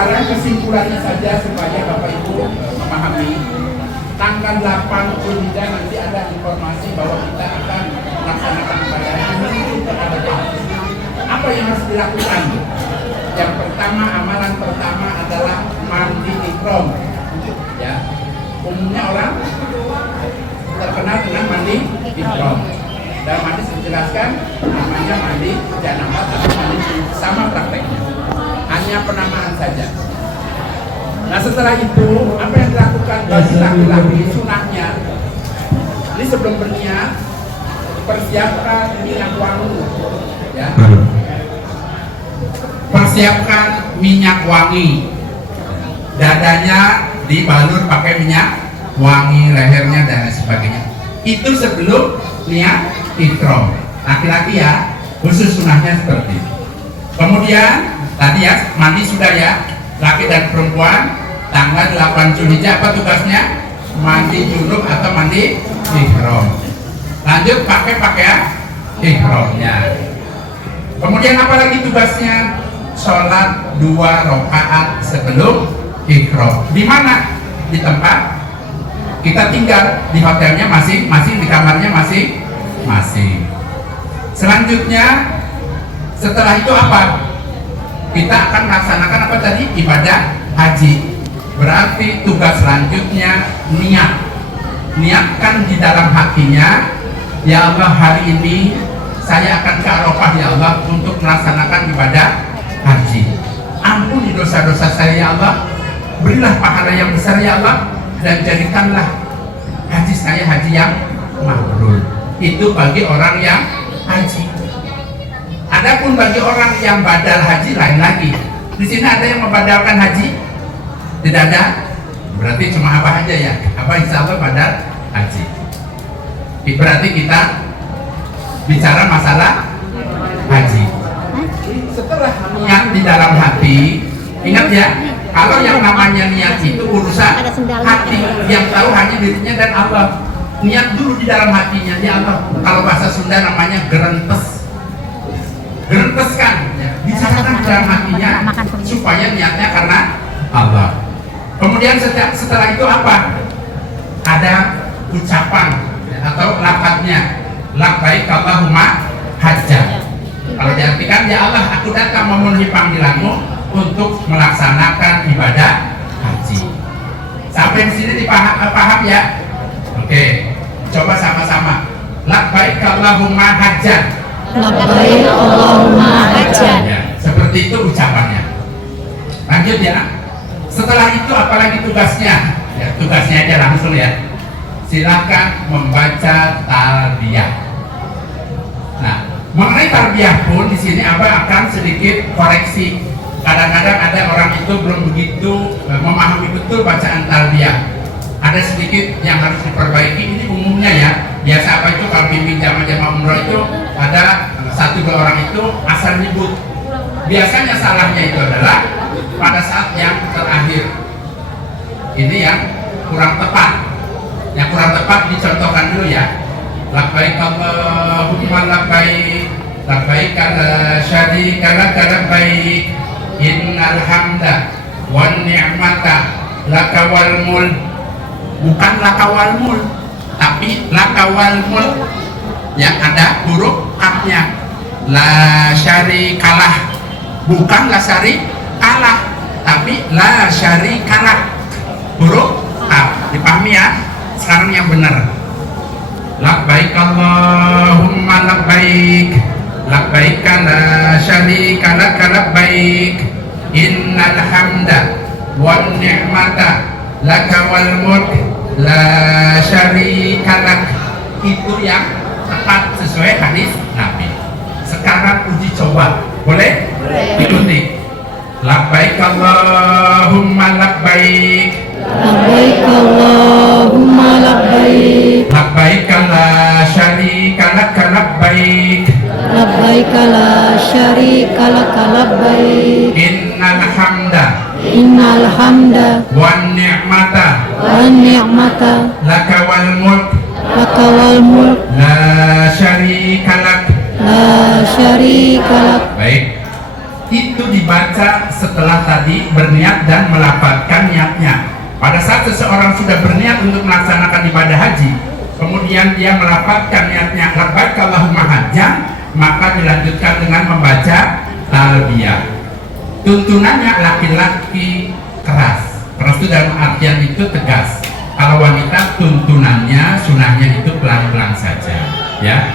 Sekarang kesimpulannya saja supaya Bapak Ibu memahami. Tanggal 8 Zulhijjah nanti ada informasi bahwa kita akan melaksanakan ibadah menuju kepada Allah. Apa yang harus dilakukan? Yang pertama, amalan pertama adalah mandi ihram. Ya, umumnya orang terkenal dengan mandi ihram. Dalam hadis dijelaskan namanya mandi janabah atau mandi sama prakteknya. Hanya penamaan saja. Nah setelah itu apa yang dilakukan bagi laki-laki sunahnya? Ini sebelum berniat persiapkan minyak wangi, ya. Persiapkan minyak wangi, dadanya dibalur pakai minyak wangi, lehernya dan lain sebagainya. Itu sebelum niat ihram. Laki-laki ya, khusus sunahnya seperti itu. Kemudian tadi ya mandi sudah ya, laki dan perempuan. Tanggal 8 Zulhijjah apa tugasnya? Mandi junub atau mandi ihram. Lanjut pakai pakaian ihramnya. Kemudian apa lagi tugasnya? Sholat 2 rakaat sebelum ihram. Di mana? Di tempat kita tinggal, di hotelnya masing-masing, di kamarnya masing-masing. Selanjutnya setelah itu apa? Kita akan melaksanakan apa tadi? Ibadah haji. Berarti tugas selanjutnya niat. Niatkan di dalam hatinya, ya Allah hari ini saya akan ke Arafah ya Allah untuk melaksanakan ibadah haji. Ampuni dosa-dosa saya ya Allah, berilah pahala yang besar ya Allah, dan jadikanlah haji saya haji yang mabrur. Itu bagi orang yang haji. Adapun bagi orang yang badal haji lain lagi. Di sini ada yang membadalkan haji? Tidak ada. Berarti cuma apa aja ya? Apa insya Allah badal haji. Berarti kita bicara masalah haji. Setelah niat di dalam hati, ingat ya, kalau yang namanya niat itu urusan hati, yang tahu hanya dirinya dan Allah. Niat dulu di dalam hatinya, ya Allah. Kalau bahasa Sunda namanya gerentes. Gerenteskan, ya. Bicarakan dalam hatinya supaya niatnya karena Allah. Kemudian setelah itu apa? Ada ucapan ya, atau lafadznya, labbaik Allahumma hajjah. Kalau diartikan, ya Allah, aku datang memenuhi panggilanmu untuk melaksanakan ibadah haji. Sampai di sini paham ya? Oke, coba sama-sama. Labbaik Allahumma hajjah. Labbaik Allahumma hajjah. Ya, seperti itu ucapannya. Lanjut ya. Setelah itu apalagi tugasnya? Ya, tugasnya aja langsung ya. Silakan membaca talbiyah. Nah, mengenai talbiyah pun di sini Abah akan sedikit koreksi. Kadang-kadang ada orang itu belum begitu memahami betul bacaan talbiyah. Ada sedikit yang harus diperbaiki. Ini umumnya ya. Biasa apa itu kalau bimbing jamaah umroh itu ada 1-2 orang itu asal nyebut. Biasanya salahnya itu adalah pada saat yang terakhir. Ini yang kurang tepat. Yang kurang tepat dicontohkan dulu ya. Labbaik Allahumma labbaik, labbaik la syarika lak labbaik, innal hamda wan ni'mata laka wal mulk. Bukan laka wal mulk, tapi laka wal mulk. Yang ada huruf kafnya. La syarikalah, bukan la syarikalah, tapi la syarikalah, huruf kaf. Dipahami ya? Sekarang yang benar. Labbaik Allahumma labbaik, labbaik la syarika lak labbaik, innal hamda wan ni'mata laka wal mulk la syarika lak. Itu yang tepat sesuai hadis Nabi. Sekarang uji coba, boleh? Ikuti. Labbaik Allahumma labbaik, Labbaik Allahumma labbaik, labbaik la syarika lak labbaik, labbaik la syarika lak labbaik, innal hamda innal hamda wan ni'mata wan ni'mata laka wal mulk laka wal mulk la syarika lak. la syarika lak. Baik. itu dibaca setelah tadi berniat dan melafazkan niatnya. Pada saat seseorang sudah berniat untuk melaksanakan ibadah haji, kemudian dia melafazkan niatnya labbaik Allahumma hajjan, maka dilanjutkan dengan membaca talbiyah. Tuntunannya laki-laki keras itu dalam artian itu tegas. Kalau wanita tuntunannya sunahnya itu pelan-pelan saja, ya.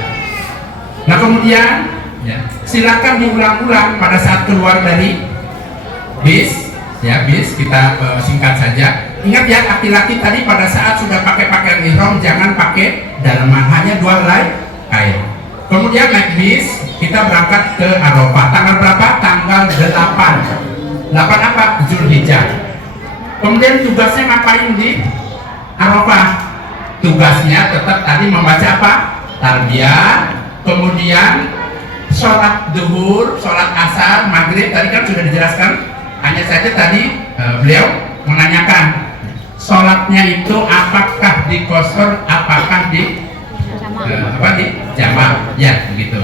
Nah kemudian ya, silakan diulang-ulang pada saat keluar dari bis, ya bis kita singkat saja. Ingat ya, laki-laki tadi pada saat sudah pakai pakaian ihram jangan pakai dalaman, hanya 2 helai kain. Kemudian naik bis, kita berangkat ke Arafah. Tanggal berapa? Tanggal 8 apa? Zulhijjah. Kemudian tugasnya ngapain di Arafah? Tugasnya tetap tadi membaca apa? Talbiyah. Kemudian sholat duhur, sholat asar, maghrib tadi kan sudah dijelaskan. Hanya saja tadi beliau menanyakan sholatnya itu apakah di qasar, apakah di di jamak, ya begitu.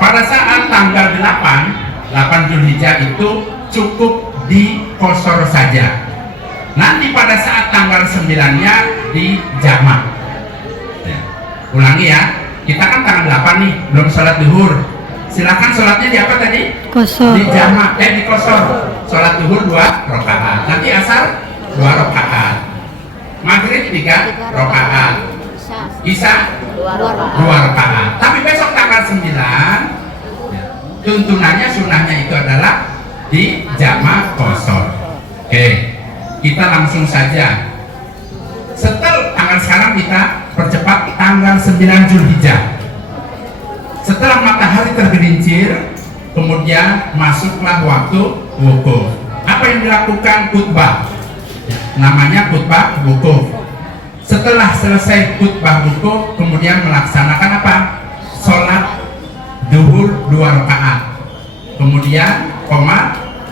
Pada saat tanggal 8 Zulhijjah itu cukup di qasar saja. Nanti pada saat tanggal 9-nya di jamak. Ya. Ulangi ya, kita kan tanggal 8 nih, belum sholat duhur. Silakan sholatnya di apa tadi? Qasar. Di jamak, di qasar. Sholat duhur 2 rakaat. Nanti asar 2 rakaat. Maghrib 3 rakaat. Isya 2 rakaat. Tapi besok tanggal 9 ya, tuntunannya sunahnya itu adalah di jamak qasar. Oke, kita langsung saja. Setelah tanggal sekarang kita percepat tanggal 9 Zulhijjah. Setelah matahari tergelincir, kemudian masuklah waktu wukuf. Apa yang dilakukan? Khutbah. Namanya khutbah wukuf. Setelah selesai khutbah wukuf, kemudian melaksanakan apa? Sholat duhur 2 rakaat. Kemudian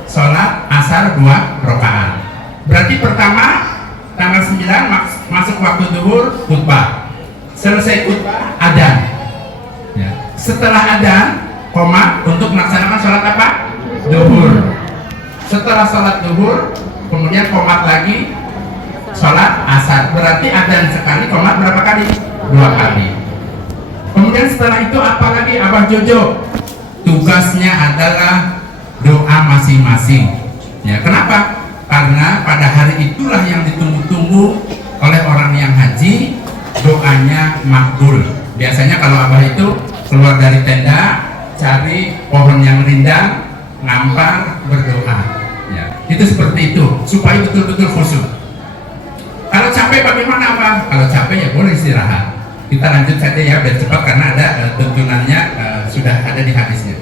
sholat asar 2 rakaat. Berarti pertama tanggal 9 masuk waktu duhur, khutbah. Selesai khutbah, adzan. Ya. Setelah adzan, untuk melaksanakan sholat apa? Duhur. Setelah sholat duhur, kemudian lagi sholat asar. Berarti adzan sekali, berapa kali? 2 kali. Kemudian setelah itu apa lagi Abah Jojo? Tugasnya adalah doa masing-masing. Ya, kenapa? Karena pada hari itulah yang ditunggu-tunggu oleh orang yang haji, doanya makbul. Biasanya kalau Abah itu keluar dari tenda, cari pohon yang rindang, ngampar, berdoa. Ya, itu seperti itu supaya betul-betul khusyuk. Kalau capek bagaimana Abah? Kalau capek ya boleh istirahat. Kita lanjut saja ya biar cepat karena ada tuntunannya sudah ada di hadisnya.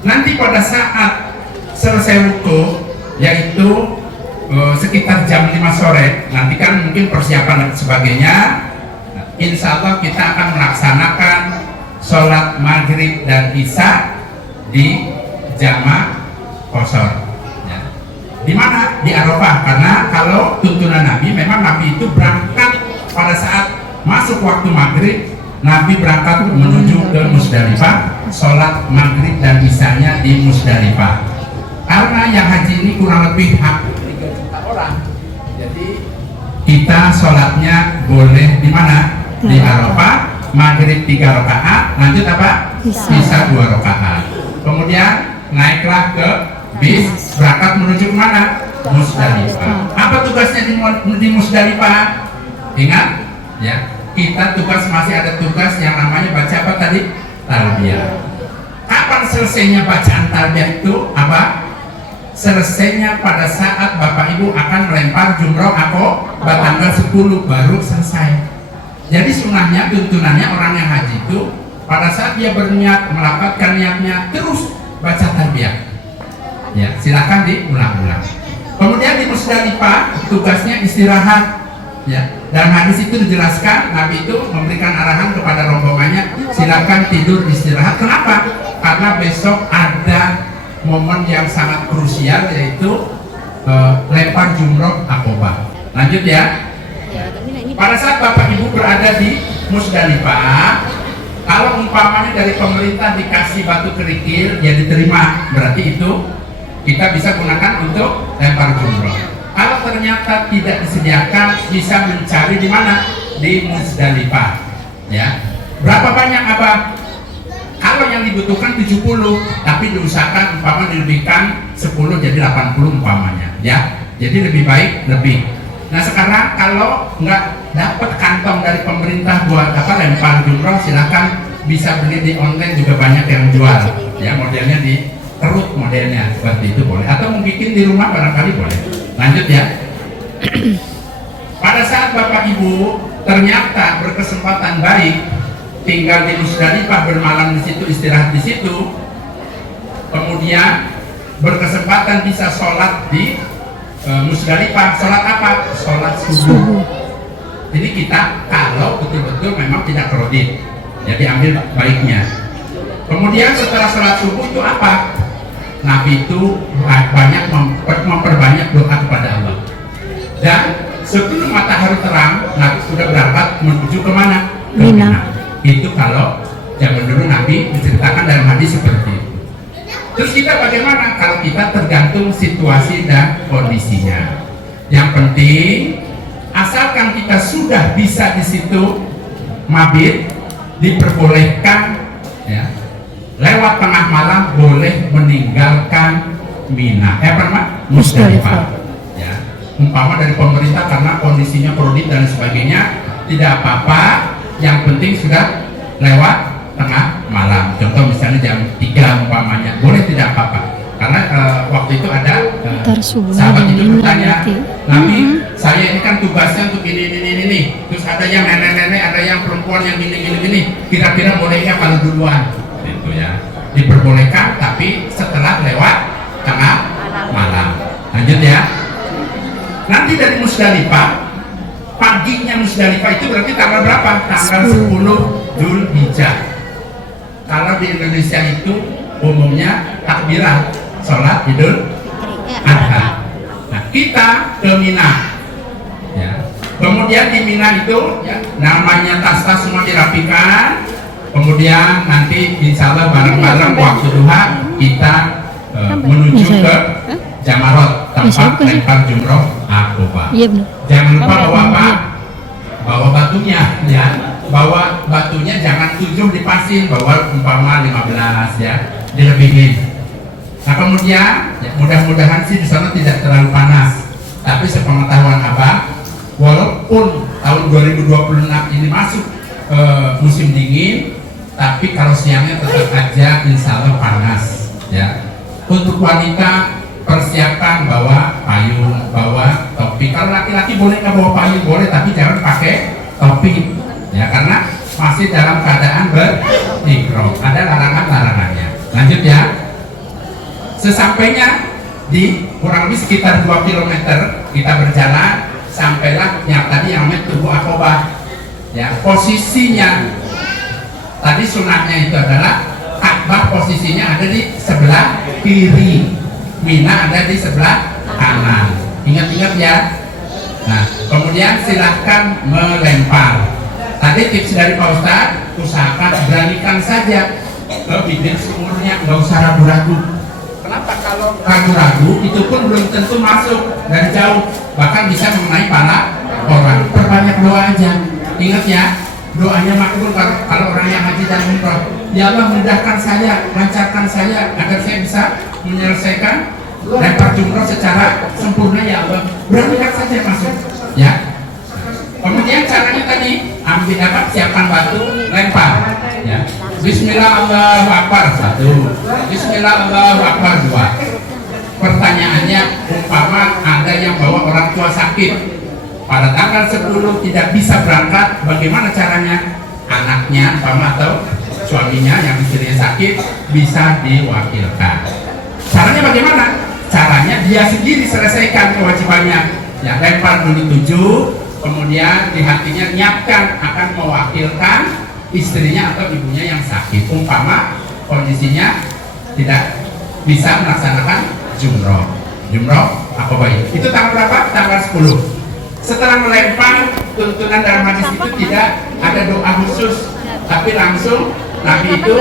Nanti pada saat selesai wukuf, yaitu sekitar jam 5 sore, nanti kan mungkin persiapan dan sebagainya. Insya Allah kita akan melaksanakan sholat maghrib dan isya di jamak qasar. Ya. Di mana? Di Arafah. Karena kalau tuntunan Nabi, memang Nabi itu berangkat pada saat masuk waktu maghrib, Nabi berangkat menuju ke Musdalifah, sholat maghrib dan isyanya di Musdalifah. Karena yang haji ini kurang lebih 3 juta orang, jadi kita sholatnya boleh di mana? Di Arafah. Maghrib 3 rakaat, lanjut apa? Isya 2 rakaat. Kemudian naiklah ke bis, berangkat menuju ke mana? Musdalifah. Apa tugasnya di Musdalifah? Ingat ya, kita tugas masih ada tugas yang namanya baca apa tadi? Talbiyah. Kapan selesainya bacaan talbiyah itu? Apa? Selesainya pada saat Bapak Ibu akan melempar jumroh Aqobah tanggal 10 baru selesai. Jadi sunnahnya, tuntunannya orang yang haji itu pada saat dia berniat melafazkan niatnya terus baca talbiyah. Ya, silakan diulang-ulang. Kemudian di Musdalifah tugasnya istirahat. Ya, dalam hadis itu dijelaskan Nabi itu memberikan arahan kepada rombongannya, silakan tidur istirahat. Kenapa? Karena besok ada momen yang sangat krusial, yaitu lempar jumroh Aqobah. Lanjut ya. Pada saat Bapak Ibu berada di Musdalifah, Kalau umpamanya dari pemerintah dikasih batu kerikil, ya diterima, berarti itu kita bisa gunakan untuk lempar jumroh. Kalau ternyata tidak disediakan, bisa mencari di mana? Di Musdalifah. Ya. Berapa banyak apa? Kalau yang dibutuhkan 70, tapi diusahakan umpama dilebihkan 10 jadi 80 umpamanya, ya. Jadi lebih baik lebih. Nah sekarang kalau nggak dapat kantong dari pemerintah buat apa lempar jumroh, silakan bisa beli di online, juga banyak yang jual. Ya modelnya di kerut, modelnya seperti itu boleh. Atau mau bikin di rumah barangkali boleh. Lanjut ya. Pada saat Bapak Ibu ternyata berkesempatan baik tinggal di Musdalifah, bermalam di situ, istirahat di situ, kemudian berkesempatan bisa sholat di Musdalifah. Sholat apa? Sholat subuh. Jadi kita kalau betul-betul memang tidak kredit, jadi ambil baiknya. Kemudian setelah sholat subuh itu apa? Nabi itu banyak memperbanyak doa kepada Allah. Dan sebelum matahari terang, Nabi sudah berangkat menuju kemana? Ke Mina. Itu kalau zaman dulu Nabi menceritakan dalam hadis seperti itu. Terus kita bagaimana? Kalau kita tergantung situasi dan kondisinya. Yang penting asalkan kita sudah bisa di situ mabit, diperbolehkan ya, lewat tengah malam boleh meninggalkan Mina. Apa Musdalifah. Ya. Umpama dari pemerintah karena kondisinya kredit dan sebagainya tidak apa-apa. Yang penting sudah lewat tengah malam. Contoh misalnya jam 3 umpamanya, boleh tidak apa-apa. Karena waktu itu ada sahabat itu bertanya, Nabi, saya ini kan tugasnya untuk ini. Terus ada yang nenek-nenek, ada yang perempuan yang gini. Kira-kira bolehnya kalau duluan? Gitu ya. Diperbolehkan, tapi setelah lewat tengah malam. Lanjut ya. Nanti dari Musdalifah, paginya Musdalifah itu berarti tanggal berapa? Tanggal 10 Dzulhijjah. Kalau di Indonesia itu umumnya takbiran sholat Idul Adha. Nah kita ke Mina, ya. Kemudian di Mina itu ya, namanya tas-tas semua dirapikan. Kemudian nanti insya Allah bareng-bareng waktu duha kita menuju ke Jamarot, tempat lempar jumroh Aqobah. Jangan lupa bawa apa? Bawa batunya, ya. Bawa batunya jangan 7 dipasin, bawa umpama 15 ya, dilebihin. Nah kemudian ya, mudah-mudahan sih di sana tidak terlalu panas. Tapi sepengetahuan Abang, walaupun tahun 2026 ini masuk musim dingin, tapi kalau siangnya tetap aja insya Allah panas ya. Untuk wanita persiapan bawa payung, bawa topi. Kalau laki-laki boleh nggak bawa payung? Boleh, tapi jangan pakai topi ya, karena masih dalam keadaan berihram. Ada larangan-larangannya. Lanjut ya. Sesampainya di kurang lebih sekitar 2 km kita berjalan, sampailah yang tadi yang namanya Tugu Aqobah ya. Posisinya tadi sunahnya itu adalah Ka'bah, posisinya ada di sebelah kiri, Mina ada di sebelah kanan. Ingat-ingat ya. Nah kemudian silahkan melempar. Tadi tips dari Pak Ustadz, usahakan beranikan saja ke bibir sumurnya, nggak usah ragu-ragu. Kenapa? Kalau ragu-ragu itu pun belum tentu masuk dari jauh, bahkan bisa mengenai pala orang. Perbanyak doa aja. Ingat ya, doanya makbul kalau orang yang haji dan umroh. Ya Allah mudahkan saya, lancarkan saya agar saya bisa menyelesaikan lempar jumroh secara sempurna ya Allah. Beranikan saja masuk ya. Kemudian caranya tadi ambil apa? Siapkan batu, lempar ya. Bismillah Allahu Akbar 1, Bismillah Allahu Akbar 2. Pertanyaannya, umpama ada yang bawa orang tua sakit pada tanggal 10 tidak bisa berangkat, bagaimana caranya? Anaknya umpama atau suaminya yang istrinya sakit bisa diwakilkan. Caranya bagaimana? Caranya dia sendiri selesaikan kewajibannya ya, lempar dulu 7, kemudian di hatinya nyiapkan akan mewakilkan istrinya atau ibunya yang sakit, umpama kondisinya tidak bisa melaksanakan jumroh Aqobah. Itu tanggal berapa? Tanggal 10. Setelah melempar, tuntunan dalam hadis itu tidak ada doa khusus, tapi langsung Nabi itu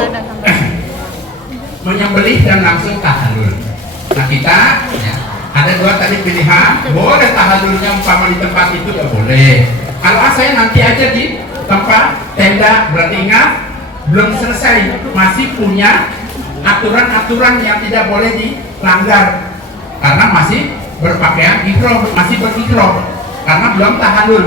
menyembelih dan langsung tahallul. Nah kita ya, ada dua tadi pilihan, boleh tahallulnya umpama di tempat itu ya boleh. Kalau saya nanti aja di tempat tenda, berarti ingat belum selesai, masih punya aturan-aturan yang tidak boleh dilanggar karena masih berpakaian ihram, masih berihram karena belum tahallul.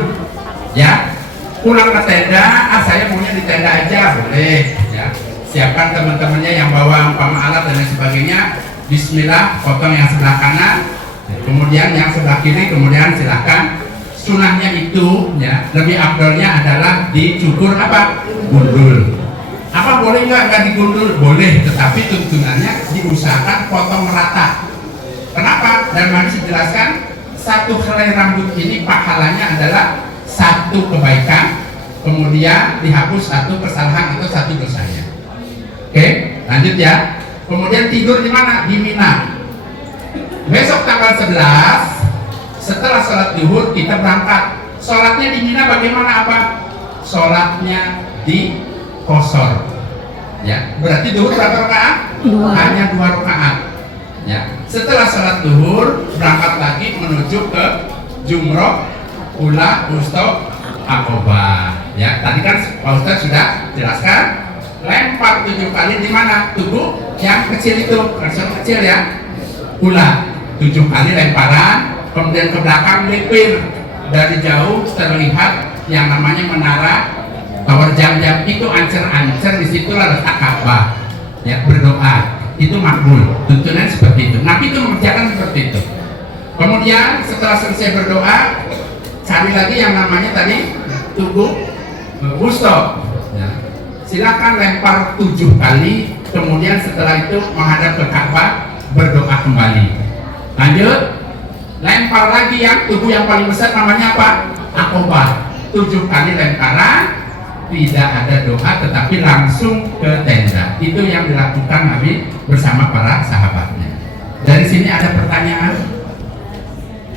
Ya, pulang ke tenda, saya maunya di tenda aja boleh. Ya, siapkan teman-temannya yang bawa umpama alat dan lain sebagainya. Bismillah, potong yang sebelah kanan, kemudian yang sebelah kiri, kemudian silahkan. Sunahnya itu ya lebih afdolnya adalah dicukur apa? Gundul. Apa boleh nggak digundul? Boleh, tetapi tuntunannya diusahakan potong rata. Kenapa? Dan harus dijelaskan satu helai rambut ini pahalanya adalah satu kebaikan, kemudian dihapus satu kesalahan atau satu dosanya. Oke, lanjut ya. Kemudian tidur di mana? Di Mina. Besok tanggal 11 setelah sholat zuhur kita berangkat. Sholatnya di Mina bagaimana apa? Sholatnya di qashar. Ya, berarti zuhur berapa rakaat? Hanya 2 rakaat. Ya, setelah sholat zuhur berangkat lagi menuju ke Jumroh Ula Wusta Aqobah. Ya, tadi kan Pak Ustadz sudah jelaskan lempar 7 kali di mana? Tubuh yang kecil itu, kecil ya. Ula 7 kali lemparan. Kemudian ke belakang melipir, dari jauh terlihat yang namanya menara tower jam-jam itu ancer-ancer, disitulah letak Ka'bah. Ya, berdoa itu makbul, tuntunan seperti itu. Nabi itu mengerjakan seperti itu. Kemudian setelah selesai berdoa, cari lagi yang namanya tadi tubuh wusta. Ya. Silakan lempar 7 kali, kemudian setelah itu menghadap ke Ka'bah, berdoa kembali. Lanjut. Lempar lagi yang tubuh yang paling besar namanya apa? Aqobah. 7 kali lemparan, tidak ada doa tetapi langsung ke tenda. Itu yang dilakukan Nabi bersama para sahabatnya. Dari sini ada pertanyaan?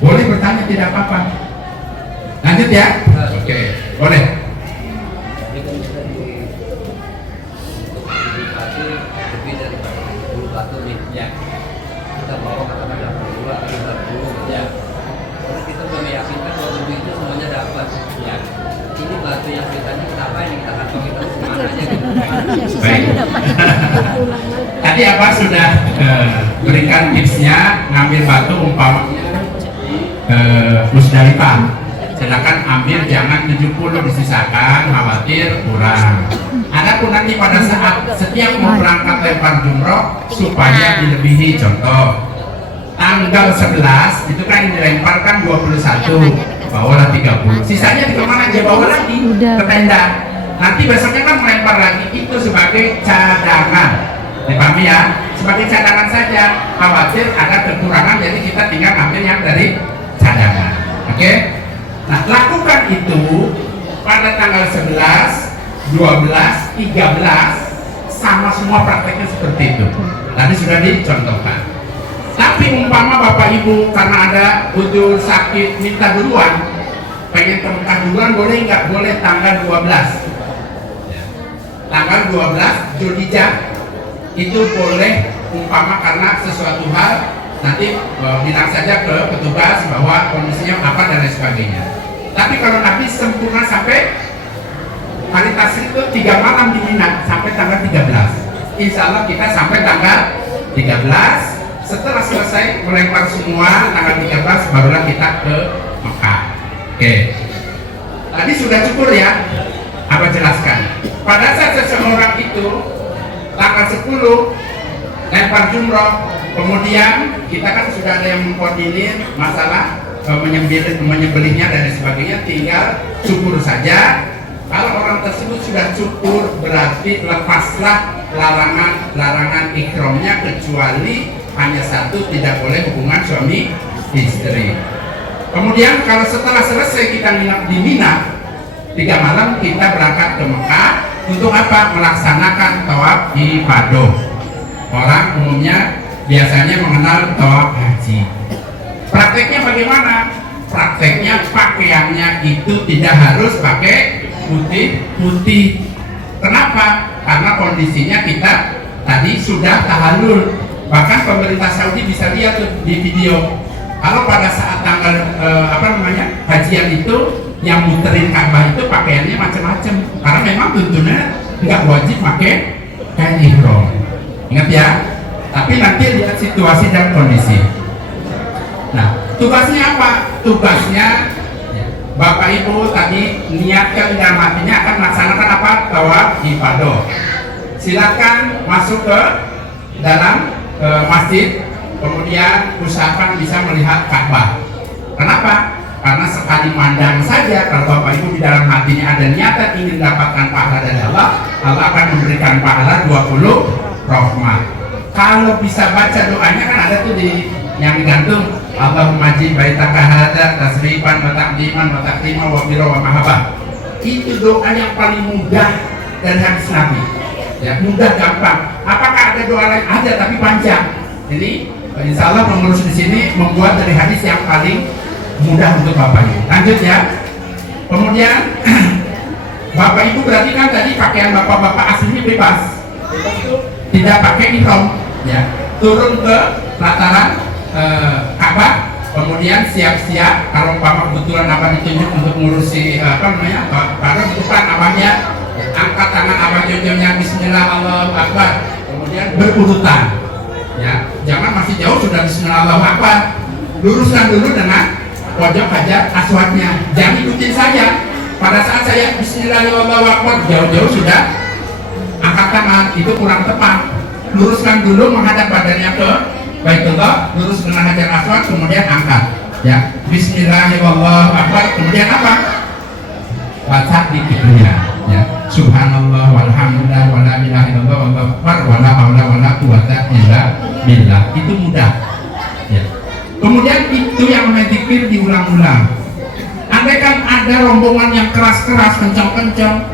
Boleh bertanya, tidak apa-apa. Lanjut ya? Oke, boleh. Lebih dari 41 nih ya. Kita bawa katakan 82 atau 40 ya. Karena kita sudah meyakinkan bahwa tubuh itu semuanya dapat ya. Ini batu yang sisanya kenapa ini kita kantong kita kemana aja gitu. Baik. Tadi apa sudah berikan tipsnya ngambil batu umpamanya Musdalifah. Silakan ambil, jangan 70 disisakan, khawatir kurang. Adapun nanti pada saat setiap mau berangkat lempar jumroh supaya dilebihi, contoh tanggal 11 itu kan dilempar kan 21, bawalah 30, sisanya di kemana aja, bawa lagi ke tenda. Nanti besoknya kan melempar lagi, itu sebagai cadangan, dipahami ya, sebagai cadangan saja, khawatir ada kekurangan jadi kita tinggal ambil yang dari cadangan. Oke? Nah, lakukan itu pada tanggal 11, 12, 13 sama semua prakteknya seperti itu. Tadi sudah dicontohkan. Tapi umpama Bapak Ibu karena ada udur sakit minta duluan, pengen ke Mekah duluan, boleh nggak? Boleh tanggal 12. Tanggal 12 Zulhijjah itu boleh umpama karena sesuatu hal nanti bilang saja ke petugas bahwa kondisinya apa dan lain sebagainya. Tapi kalau Nabi sempurna sampai hari tasrik itu 3 malam di Mina sampai tanggal 13. Insya Allah kita sampai tanggal 13. Setelah selesai melempar semua tanggal 13 barulah kita ke Mekah. Oke. Tadi sudah cukur ya. Apa jelaskan? Pada saat seseorang itu tanggal 10 lempar jumroh, kemudian kita kan sudah ada yang mengkoordinir masalah menyembelihnya dan sebagainya, tinggal cukur saja. Kalau orang tersebut sudah cukur berarti lepaslah larangan ikhramnya, kecuali hanya satu, tidak boleh hubungan suami istri. Kemudian kalau setelah selesai kita nginap di Mina 3 malam, kita berangkat ke Mekah untuk apa? Melaksanakan tawaf ifadah. Orang umumnya biasanya mengenal tawaf haji. Prakteknya bagaimana? Prakteknya pakaiannya itu tidak harus pakai putih-putih, Kenapa? Karena kondisinya kita tadi sudah tahallul. Bahkan pemerintah Saudi bisa lihat tuh di video. Kalau pada saat tanggal hajian itu yang muterin Ka'bah itu pakaiannya macam-macam. Karena memang tentunya nggak wajib pakai kain ihram. Ingat ya. Tapi nanti lihat situasi dan kondisi. Nah, tugasnya apa? Tugasnya Bapak Ibu tadi niatkan dalam hatinya akan melaksanakan apa? Tawaf ifadah. Silakan masuk ke dalam masjid, kemudian usahakan bisa melihat Ka'bah. Kenapa? Karena sekali mandang saja kalau Bapak Ibu di dalam hatinya ada niatan ingin mendapatkan pahala dari Allah, Allah akan memberikan pahala 20 rahmat. Kalau bisa baca doanya kan ada tuh di yang digantung, Allahumma jib baitaka hadza tasrifan wa taqdiman wa taqdiman wa birra wa mahabbah. Itu doa yang paling mudah dari hadis Nabi. Ya, mudah gampang. Apakah ada doa lain? Ada tapi panjang. Jadi insya Allah pengurus di sini membuat dari hadis yang paling mudah untuk Bapak Ibu. Lanjut ya. Kemudian Bapak Ibu berarti kan tadi pakaian bapak-bapak aslinya bebas. Tidak pakai ihram, ya. Turun ke pelataran Ka'bah, kemudian siap-siap kalau Bapak kebetulan abang ditunjuk untuk ngurusi para bukan abangnya, angkat tangan abang jojonya Bismillah Allahu Akbar, kemudian berurutan, ya. Jangan masih jauh sudah Bismillah Allahu Akbar, luruskan dulu dengan pojok Hajar Aswadnya, jangan ikutin saya. Pada saat saya Bismillahirrahmanirrahim jauh-jauh sudah angkat tangan, itu kurang tepat. Luruskan dulu menghadap badannya ke Baitullah, lurus dengan Hajar Aswad, kemudian angkat. Ya, Bismillahirrahmanirrahim. Kemudian apa? Baca zikirnya. Ya, Subhanallah walhamdulillah wala ilaha illallah wallahu akbar wala haula wala quwata illa billah. Itu mudah. Ya. Kemudian itu yang zikir diulang-ulang. Andaikan ada rombongan yang keras-keras, kencang-kencang,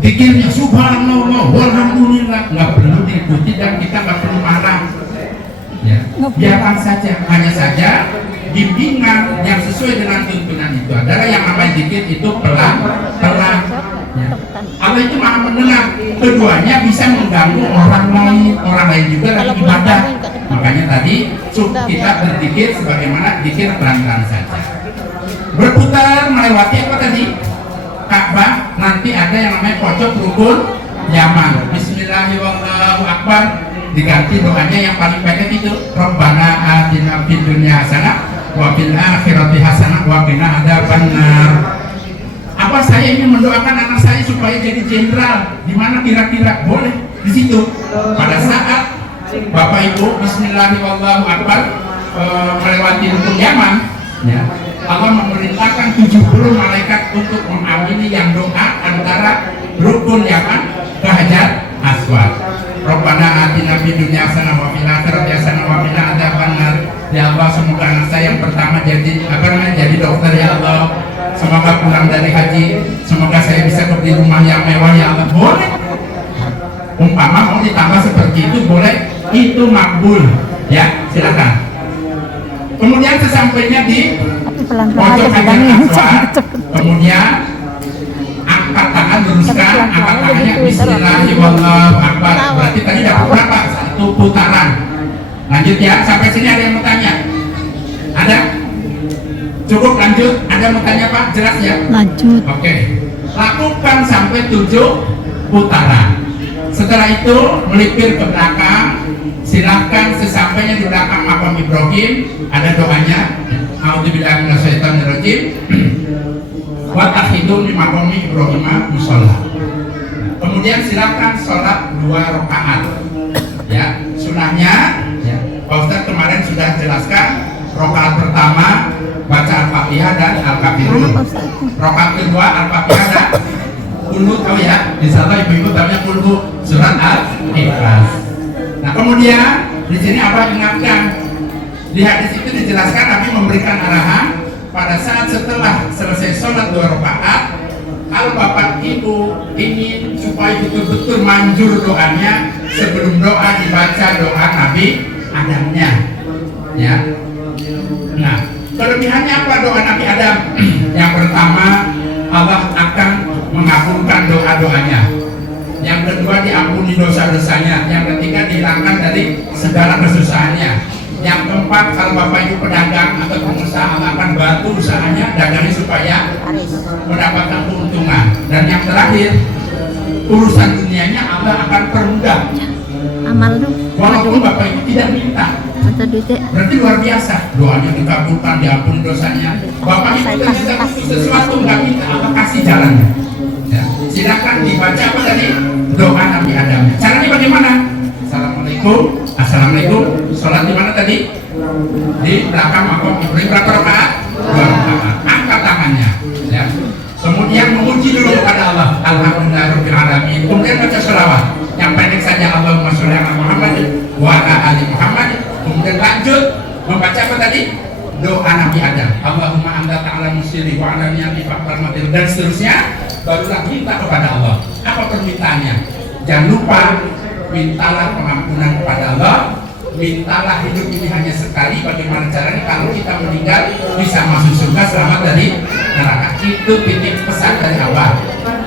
zikirnya subhanallah walhamdulillah, nggak perlu diikuti dan kita nggak perlu marah. Ya, biarkan saja. Hanya saja bimbingan yang sesuai dengan tuntunan itu adalah yang namanya zikir itu pelan-pelan. Ya. Allah itu maha mendengar. Keduanya bisa mengganggu orang lain juga lagi ibadah. Makanya tadi kita berzikir sebagaimana zikir pelan-pelan saja. Berputar melewati apa tadi? Ka'bah, nanti ada yang namanya pojok rukun Yaman. Bismillahirrahmanirrahim. Diganti doanya yang paling pendek itu Rabbana atina fid dunya hasanah wa fil akhirati hasanah wa qina adzabannar. Apa saya ingin mendoakan anak saya supaya jadi jenderal? Di mana kira-kira? Boleh di situ. Pada saat Bapak Ibu Bismillahirrahmanirrahim melewati rukun Yaman, ya, Allah memerintahkan 70 malaikat untuk mengamini yang doa antara rukun Yaman ke Hajar Aswad. Rabbana atina fid dunya hasanah wa fil akhirati hasanah wa qina adzabannar. Ya Allah, semoga anak saya yang pertama jadi dokter ya Allah. Semoga pulang dari haji, semoga saya bisa beli rumah yang mewah ya Allah. Boleh. Umpama mau ditambah seperti itu boleh, itu makbul. Ya, silakan. Kemudian sesampainya di pojok Hajar Aswad, kemudian angkat tangan, luruskan, angkat tangannya Bismillahirrahmanirrahim. Berarti tadi dapat berapa? 1 putaran. Lanjut ya, sampai sini ada yang mau tanya? Ada? Cukup lanjut? Ada mau tanya Pak? Jelas ya? Lanjut. Oke. Lakukan sampai 7 putaran. Setelah itu melipir ke belakang. Silahkan sesampainya di belakang makam Ibrahim ada doanya. A'udzubillahi minasyaitonirrajim. Wa takhidun li maqami Ibrahim musalla. Kemudian silakan sholat 2 rakaat. Ya, sunahnya ya, Pak Ustadz kemarin sudah jelaskan. Rakaat pertama baca Al-Fatihah dan Al-Kafirun. Rakaat kedua Al-Fatihah dan Qul tahu ya. Insyaallah ibu-ibu tahunya Qul surat Al-Ikhlas. Nah, kemudian di sini apa ingatkan? Di hadis itu dijelaskan Nabi memberikan arahan pada saat setelah selesai sholat 2 rakaat, kalau Bapak Ibu ingin supaya betul-betul manjur doanya, sebelum doa dibaca doa Nabi Adamnya. Ya. Nah, kelebihannya apa doa Nabi Adam? Yang pertama, Allah akan mengabulkan doa-doanya. Yang kedua, diampuni dosa-dosanya. Yang ketiga, dihilangkan dari segala kesusahannya. Yang keempat, kalau Bapak Ibu pedagang atau pengusaha, Allah akan bantu usahanya, dagangnya supaya mendapatkan keuntungan. Dan yang terakhir, urusan dunianya Allah akan permudah. Amal tuh. Walaupun Bapak Ibu tidak minta, Atau duitnya. berarti luar biasa. Doanya dikabulkan, diampuni dosanya. Bapak Ibu ternyata butuh sesuatu, nggak minta, Allah kasih jalannya. Ya. Silakan dibaca apa tadi? Doa Nabi Adam. Caranya bagaimana? Assalamualaikum, assalamualaikum. Sholat di mana tadi? Di belakang makom Ibrahim. Berapa rakaat? 2 rakaat. Angkat tangannya. Ya. Kemudian memuji dulu kepada Allah. Alhamdulillahirabbil alamin. Kemudian baca sholawat. Yang pendek saja, Allahumma sholli ala Muhammad wa ala ali Muhammad. Kemudian lanjut membaca apa tadi? Doa Nabi Adam. Allahumma anta ta'ala musyrif wa ala niyati faqal matil, dan seterusnya. Barulah minta kepada Allah. Apa permintaannya? Jangan lupa, mintalah pengampunan kepada Allah. Mintalah hidup ini hanya sekali. Bagaimana caranya kalau kita meninggal bisa masuk surga, selamat dari neraka. Itu titik pesan dari awal.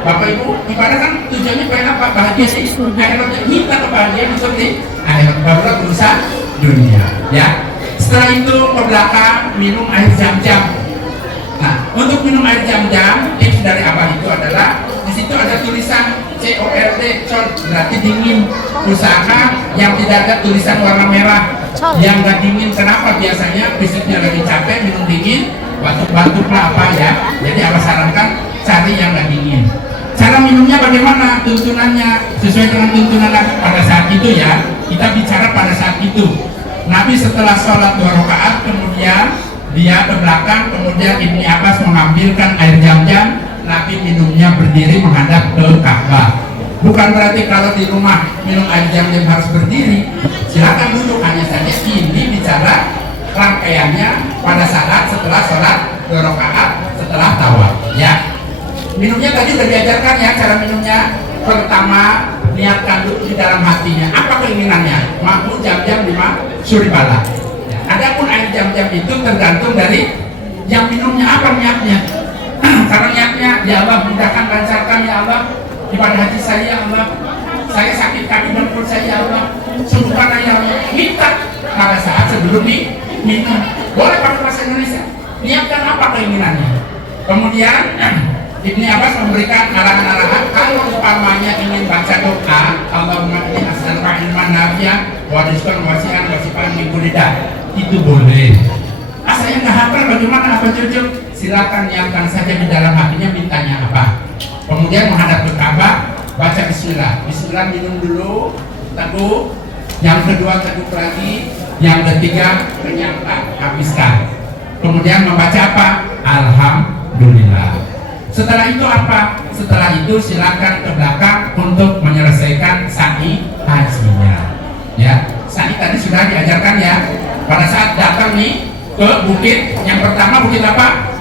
Bapak Ibu, ibadah kan tujuannya pengen apa? Bahagia sih. Akhiratnya minta kebahagiaan seperti akhirat, barulah urusan dunia. Ya. Setelah itu ke belakang minum air Zam-Zam. Nah, untuk minum air Zam-Zam, tips dari Abah itu adalah di situ ada tulisan COLD, cold, berarti dingin. Usaha yang tidak ada tulisan warna merah, yang nggak dingin. Kenapa? Biasanya fisiknya lagi capek, minum dingin, batuk-batuk lah apa ya. Jadi Abah sarankan cari yang nggak dingin. Cara minumnya bagaimana? Tuntunannya sesuai dengan tuntunan pada saat itu ya. Kita bicara pada saat itu. Nabi setelah sholat 2 rakaat, kemudian dia ke belakang, kemudian Ibni Abbas mengambilkan air Zam-Zam. Nabi minumnya berdiri menghadap ke Ka'bah. Bukan berarti kalau di rumah minum air Zam-Zam harus berdiri. Silakan duduk, hanya saja ini bicara rangkaiannya pada saat setelah sholat 2 rakaat setelah tawaf. Ya. Minumnya tadi sudah diajarkan ya, cara minumnya. Pertama, niatkan dulu di dalam hatinya. Apa keinginannya? Mampu Zam-Zam 5 suribala. Ya. Adapun air Zam-Zam itu tergantung dari yang minumnya apa niatnya. Karena niatnya, ya Allah mudahkan, lancarkan ya Allah ibadah haji saya ya Allah. Saya sakit kaki dan perut saya ya Allah. Sembuhkan ya Allah. Minta pada saat sebelum minum. Boleh pakai bahasa Indonesia. Niatkan apa keinginannya. Kemudian Ibni Abbas memberikan arahan-arahan kalau umpamanya ingin baca doa Allahumma inni as'aluka ilman nafi'an wa rizqan wasi'an wa shifaan min kulli da', itu boleh. Saya nggak hafal bagaimana apa cucu, silakan niatkan saja di dalam hatinya mintanya apa. Kemudian menghadap ke Ka'bah, baca Bismillah. Bismillah, minum dulu, teguk. Yang kedua teguk lagi. Yang ketiga kenyangkan, habiskan. Kemudian membaca apa? Alhamdulillah. Setelah itu apa? Setelah itu silakan ke belakang untuk menyelesaikan sa'i hajinya. Ya, sa'i tadi sudah diajarkan ya. Pada saat datang nih ke bukit, yang pertama bukit apa?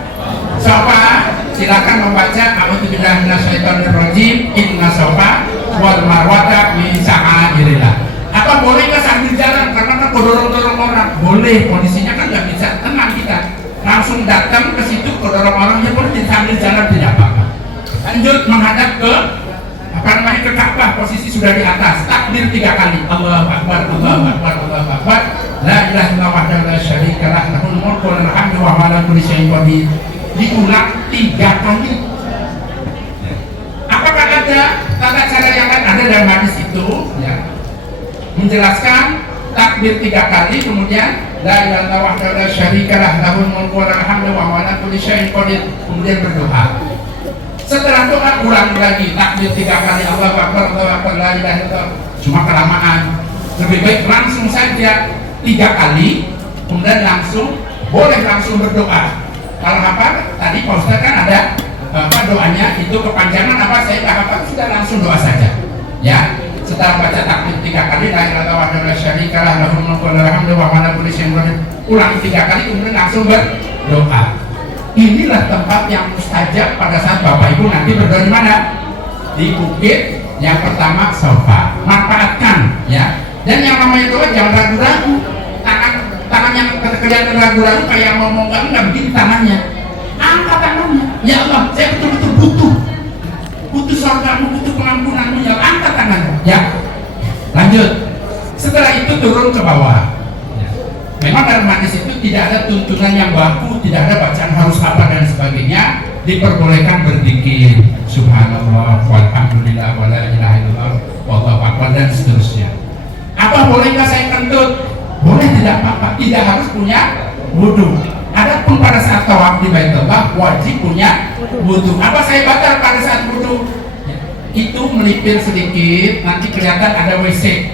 Sofa. Silakan membaca a'udzubillahi minasyaitonirrajim, inna sofa wal marwata min sya'airillah. Apa boleh nggak sambil jalan? Karena kan dorong-dorong orang. Boleh, kondisinya kan nggak bisa tenang kita. Langsung datang ke situ, kedorong orangnya pun sambil jalan tidak apa-apa. Lanjut menghadap ke ke Ka'bah, posisi sudah di atas. Takbir 3 kali. Allahu Akbar, Allahu Akbar, Allahu Akbar. La ilaha illallah wahdahu la syarika lah, lahul mulku wa lahul hamdu wa huwa ala kulli syai'in qadir. Diulang 3 kali. Apakah ada tata cara yang lain? Ada dalam hadis itu ya, menjelaskan takbir 3 kali, kemudian la ilaha illallah wahdahu la syarika lah, lahul mulku wa lahul hamdu wa huwa ala kulli syai'in qadir, kemudian berdoa. Setelah doa ulang lagi takbir 3 kali, Allahu Akbar, Allahu Akbar, la ilaha illallah. Cuma kelamaan. Lebih baik langsung saja 3 kali, kemudian boleh langsung berdoa. Kalau apa? Tadi Pak Ustaz kan ada doanya itu kepanjangan apa? Saya nggak hafal, sudah langsung doa saja. Ya. Setelah baca takbir 3 kali, la ilaha illallah wahdahu la syarika lah, lahul mulku wa lahul hamdu wa huwa ala kulli syai'in qadir. Ulang 3 kali, kemudian langsung berdoa. Inilah tempat yang mustajab pada saat Bapak Ibu nanti berdoa di mana? Di bukit yang pertama Sofa. Manfaatkan ya. Dan yang namanya doa jangan ragu-ragu. Tangan yang kelihatan ragu-ragu kayak ngomong nggak begini tangannya. Angkat tangannya. Ya Allah, saya betul-betul butuh. butuh surgamu, butuh pengampunanmu, ya angkat tanganmu. Ya, lanjut. Setelah itu turun ke bawah. Ya. Memang dalam hadis itu tidak ada tuntunan yang baku, tidak ada bacaan harus apa dan sebagainya. Diperbolehkan berzikir, subhanallah, walhamdulillah, wala ilaha illallah, wallahu akbar dan seterusnya. Apa bolehkah saya kentut? Boleh, tidak apa-apa, tidak harus punya wudhu. Adapun pada saat tawaf di Baitullah wajib punya wudhu. Apa saya batal pada saat wudhu? Ya, itu melipir sedikit, nanti kelihatan ada WC.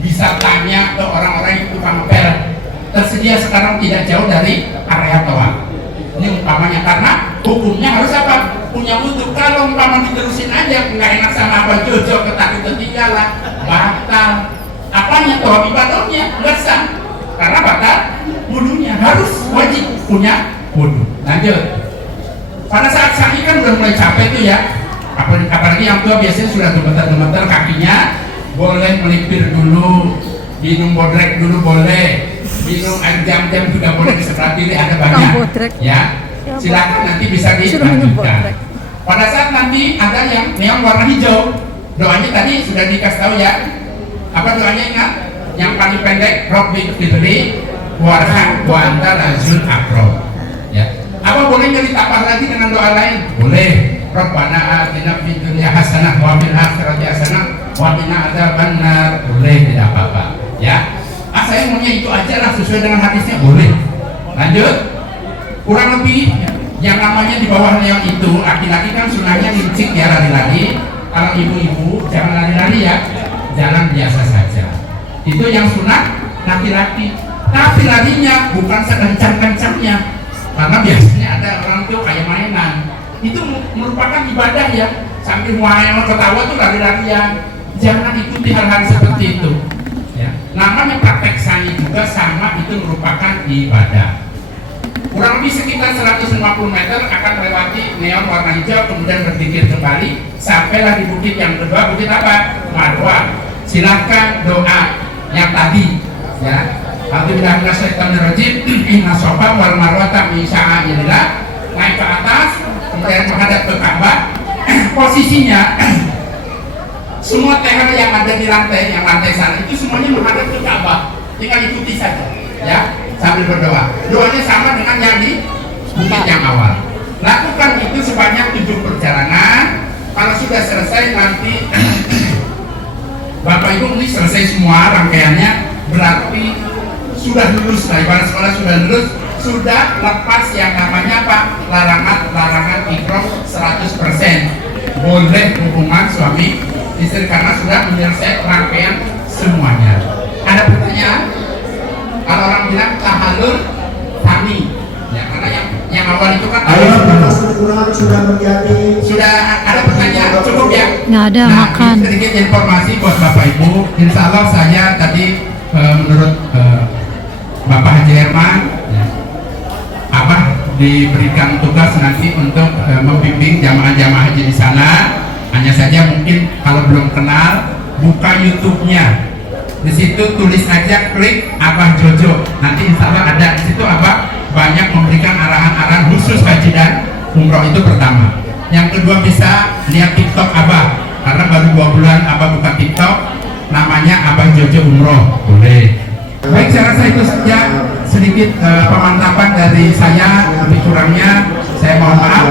Bisa tanya ke orang-orang yang tukang pel. Tersedia sekarang tidak jauh dari area tawaf. Ini umpamanya, karena hukumnya harus apa? Punya wudhu. Kalau umpama diterusin aja nggak enak sama Abah Jojo, ketarik ketinggalan, batal. Apanya? Tawaf ibadahnya nggak sah, karena batal wudhunya. Harus wajib punya wudhu. Lanjut. Pada saat sa'i kan udah mulai capek tuh ya, apalagi yang tua biasanya sudah gemeter-gemeter kakinya. Boleh melipir dulu, minum bodrek dulu boleh, minum air jam-jam juga boleh, di sebelah kiri ada banyak ya, silakan nanti bisa dilanjutkan. Pada saat nanti ada yang neon warna hijau, doanya tadi sudah dikasih tahu ya. Apa doanya, ingat? Yang paling pendek, Rabbi ighfirli warham wa anta lazul akram. Ya. Apa boleh nggak ditambah lagi dengan doa lain? Boleh. Rabbana atina fid dunya hasanah wa fil akhirati hasanah wa qina adzabannar. Boleh, tidak apa-apa. Ya. Saya maunya itu aja lah, sesuai dengan hadisnya, boleh. Lanjut. Kurang lebih yang namanya di bawah neon itu, laki-laki kan sunahnya lincik ya, lari-lari. Kalau ibu-ibu jangan lari-lari ya, jalan biasa saja. Itu yang sunah laki-laki. Tapi larinya bukan sekencang-kencangnya, karena biasanya ada orang tuh kayak mainan. Itu merupakan ibadah ya, sambil main ketawa tuh lari-larian. Jangan ikuti hal-hal seperti itu. Ya. Namanya praktek sa'i juga sama, itu merupakan ibadah. Kurang lebih sekitar 150 meter akan melewati neon warna hijau, kemudian berzikir kembali sampailah di bukit yang kedua, bukit apa? Marwah. Silahkan doa yang tadi ya. Alhamdulillah minasyaitonirrajim, inna shafa wal marwata min sya'airillah. Naik ke atas, kemudian menghadap ke Ka'bah. Posisinya semua teher yang ada di lantai, yang lantai sana itu semuanya menghadap ke Ka'bah. Tinggal ikuti saja ya, sambil berdoa. Doanya sama dengan yang di bukit yang awal. Lakukan itu sebanyak 7 perjalanan. Kalau sudah selesai nanti Bapak Ibu ini selesai semua rangkaiannya, berarti sudah lulus dari sekolah, sudah lulus, sudah lepas yang namanya apa? Larangan ihram 100%. Boleh hubungan suami istri karena sudah menyelesaikan rangkaian semuanya. Ada pertanyaan? Kalau orang bilang tahallul tani, ya karena yang awal itu kan sudah menjadi. Sudah ada pertanyaan? Cukup ya? Nggak ada makan. Ini sedikit informasi buat Bapak Ibu. Insya Allah saya tadi menurut Bapak Haji Herman, ya, diberikan tugas nanti untuk membimbing jamaah-jamaah haji di sana. Hanya saja mungkin kalau belum kenal, buka YouTube-nya. Di situ tulis aja, klik Abah Jojo. Nanti insya Allah ada di situ Abah banyak memberikan arahan-arahan khusus haji dan umroh. Itu pertama. Yang kedua, bisa lihat TikTok Abah, karena baru 2 bulan Abah buka TikTok, namanya Abah Jojo Umroh. Boleh. Baik, saya rasa itu saja sedikit pemantapan dari saya. Lebih kurangnya saya mohon maaf.